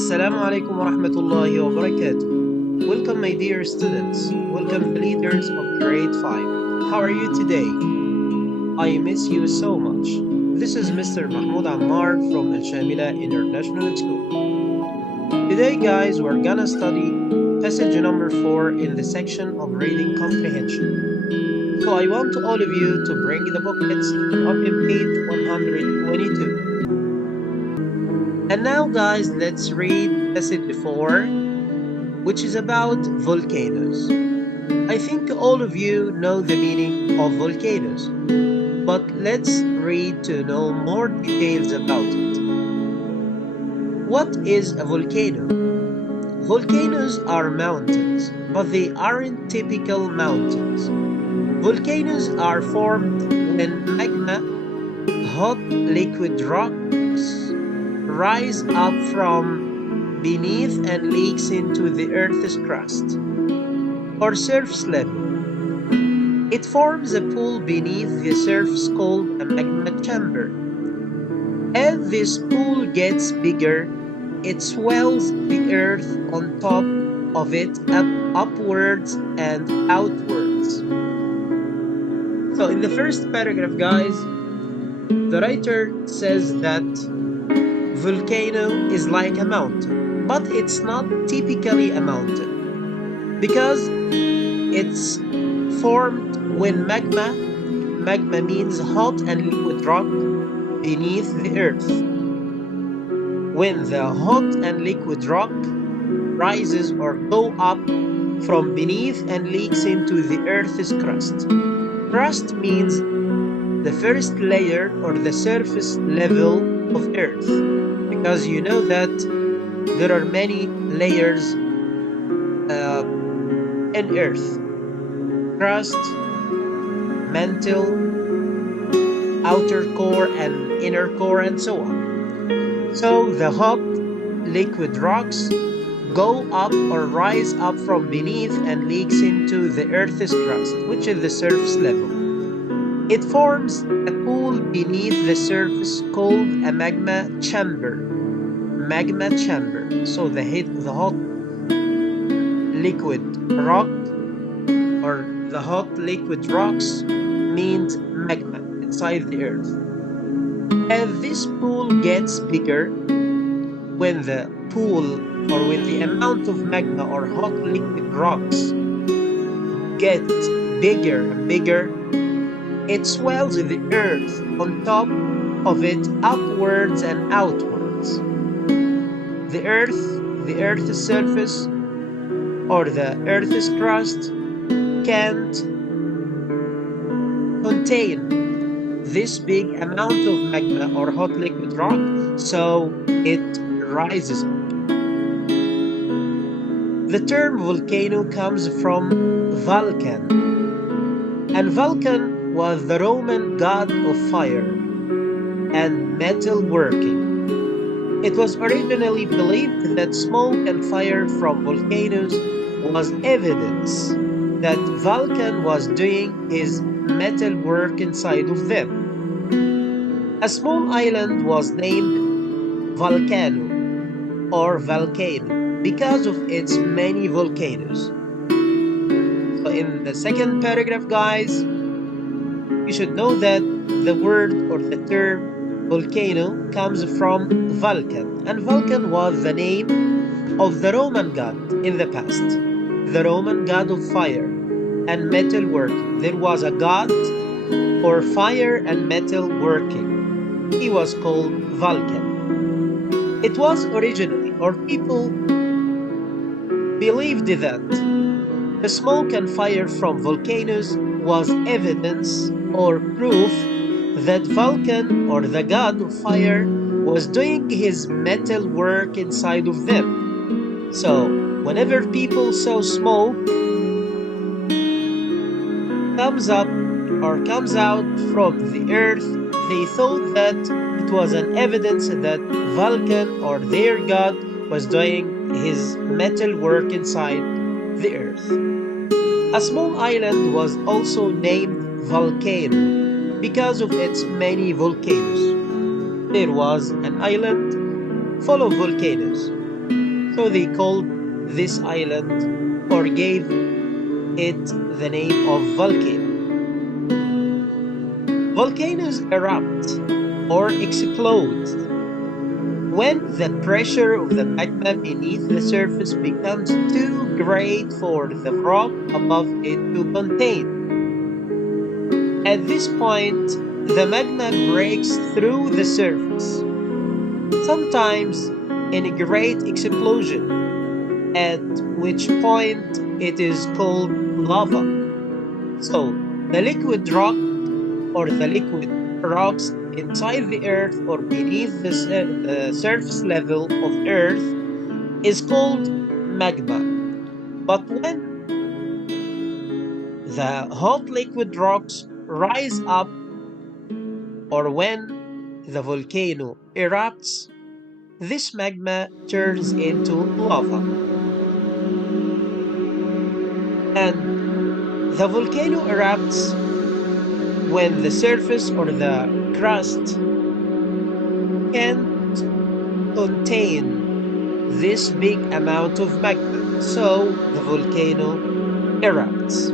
Assalamu alaikum wa rahmatullahi wa barakatuh. Welcome, my dear students. Welcome, the leaders of grade 5. How are you today? I miss you so much. This is Mr. Mahmoud Ammar from Al Shamila International School. Today, guys, we're gonna study passage number 4 in the section of reading comprehension. So I want all of you to bring the booklets and open page 122. And now, guys, let's read passage 4, which is about volcanoes. I think all of you know the meaning of volcanoes, but let's read to know more details about it. What is a volcano? Volcanoes are mountains, but they aren't typical mountains. Volcanoes are formed when magma, hot liquid rocks, rise up from beneath and leaks into the Earth's crust or surface level. It forms a pool beneath the surface called a magma chamber. As this pool gets bigger, it swells the earth on top of it upwards and outwards. So in the first paragraph, guys, the writer says that volcano is like a mountain, but it's not typically a mountain because it's formed when magma means hot and liquid rock beneath the earth. When the hot and liquid rock rises or go up from beneath and leaks into the earth's crust. Crust means the first layer or the surface level of earth, because you know that there are many layers in earth: crust, mantle, outer core and inner core, and so on. So the hot liquid rocks go up or rise up from beneath and leaks into the earth's crust, which is the surface level. It forms a pool beneath the surface called a magma chamber. Magma chamber. So the hot liquid rock or the hot liquid rocks means magma inside the earth. And this pool gets bigger when the pool or when the amount of magma or hot liquid rocks get bigger and bigger. It swells the earth on top of it upwards and outwards. The earth's surface or the earth's crust can't contain this big amount of magma or hot liquid rock, so it rises up. The term volcano comes from Vulcan, and Vulcan was the Roman god of fire and metal working. It was originally believed that smoke and fire from volcanoes was evidence that Vulcan was doing his metal work inside of them. A small island was named Volcano or Volcano because of its many volcanoes. So in the second paragraph, guys, you should know that the word or the term volcano comes from Vulcan, and Vulcan was the name of the Roman god in the past, the Roman god of fire and metal working. There was a god for fire and metal working. He was called Vulcan. It was originally, or people believed that the smoke and fire from volcanoes was evidence or proof that Vulcan or the god of fire was doing his metal work inside of them. So whenever people saw smoke comes up or comes out from the earth, they thought that it was an evidence that Vulcan or their god was doing his metal work inside the earth. A small island was also named Volcano because of its many volcanoes. There was an island full of volcanoes. So they called this island or gave it the name of volcano. Volcanoes erupt or explode when the pressure of the magma beneath the surface becomes too great for the rock above it to contain. At this point, the magma breaks through the surface, sometimes in a great explosion, at which point it is called lava. So, the liquid rock or the liquid rocks inside the earth or beneath the surface level of earth is called magma. But when the hot liquid rocks rise up or when the volcano erupts, this magma turns into lava. And the volcano erupts when the surface or the crust can't contain this big amount of magma, so the volcano erupts.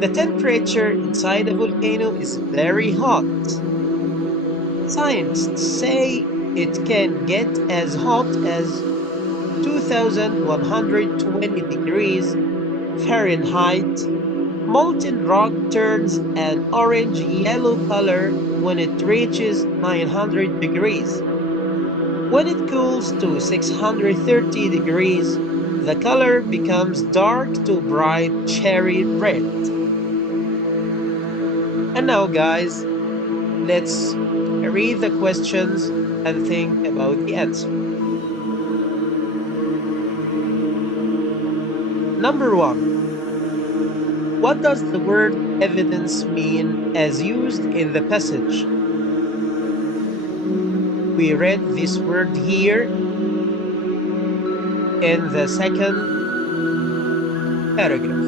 The temperature inside a volcano is very hot. Scientists say it can get as hot as 2120 degrees Fahrenheit. Molten rock turns an orange-yellow color when it reaches 900 degrees. When it cools to 630 degrees, the color becomes dark to bright cherry red. And now, guys, let's read the questions and think about the answer. Number 1. What does the word evidence mean as used in the passage? We read this word here in the second paragraph.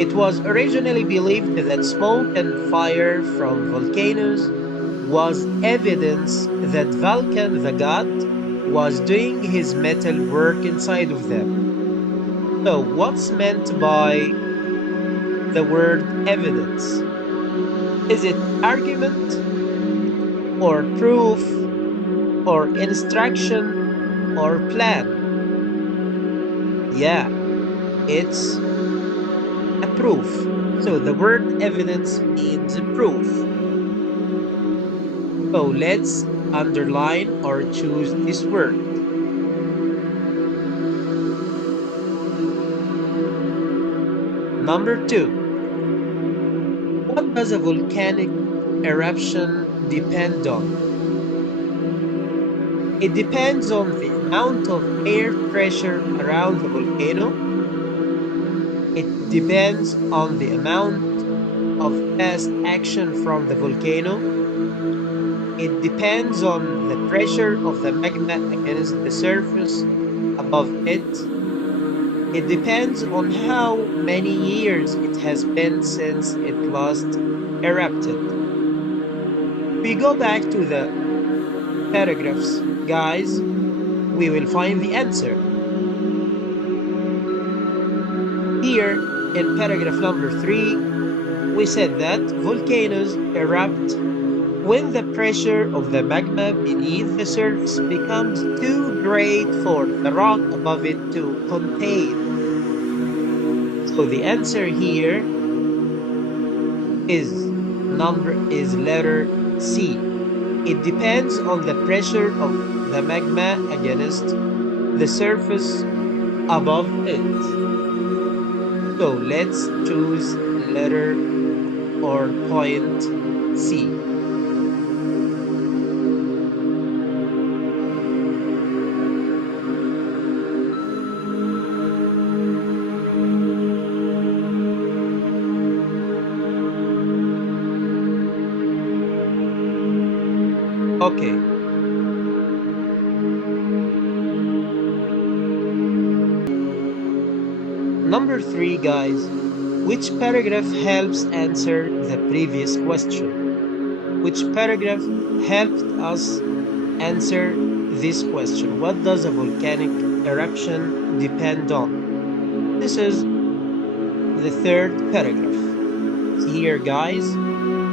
It was originally believed that smoke and fire from volcanoes was evidence that Vulcan the god was doing his metal work inside of them. So what's meant by the word evidence? Is it argument or proof or instruction or plan? Yeah, it's a proof. So the word evidence means proof. So let's underline or choose this word. Number 2. What does a volcanic eruption depend on? It depends on the amount of air pressure around the volcano. It depends on the amount of past action from the volcano. It depends on the pressure of the magma against the surface above it. It depends on how many years it has been since it last erupted. We go back to the paragraphs, guys, we will find the answer. Here in paragraph number 3, we said that volcanoes erupt when the pressure of the magma beneath the surface becomes too great for the rock above it to contain. So the answer here is letter C. It depends on the pressure of the magma against the surface above it. So let's choose letter or point C. Okay. Number 3, guys. Which paragraph helps answer the previous question? which paragraph helped us answer this question. What does a volcanic eruption depend on? This is the third paragraph. See here, guys.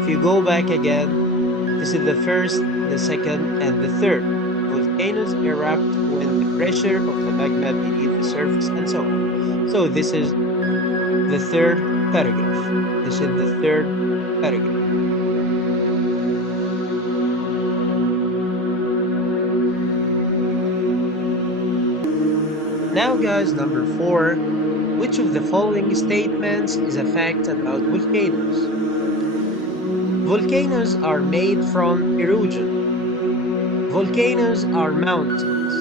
If you go back again, this is the first, the second, and the third. Volcanoes erupt when the pressure of the magma beneath the surface, and so on. So this is the third paragraph. This is the third paragraph. Now, guys, number 4. Which of the following statements is a fact about volcanoes? Volcanoes are made from erosion. Volcanoes are mountains.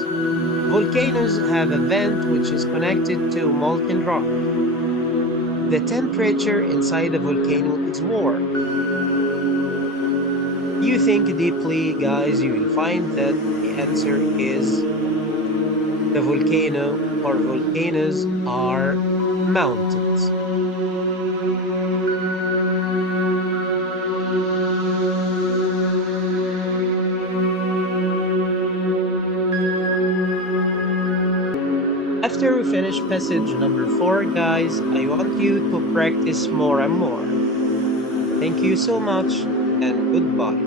Volcanoes have a vent which is connected to molten rock. The temperature inside a volcano is warm. You think deeply, guys, you will find that the answer is the volcano or volcanoes are mountains. After we finish passage number 4, guys, I want you to practice more and more. Thank you so much and goodbye.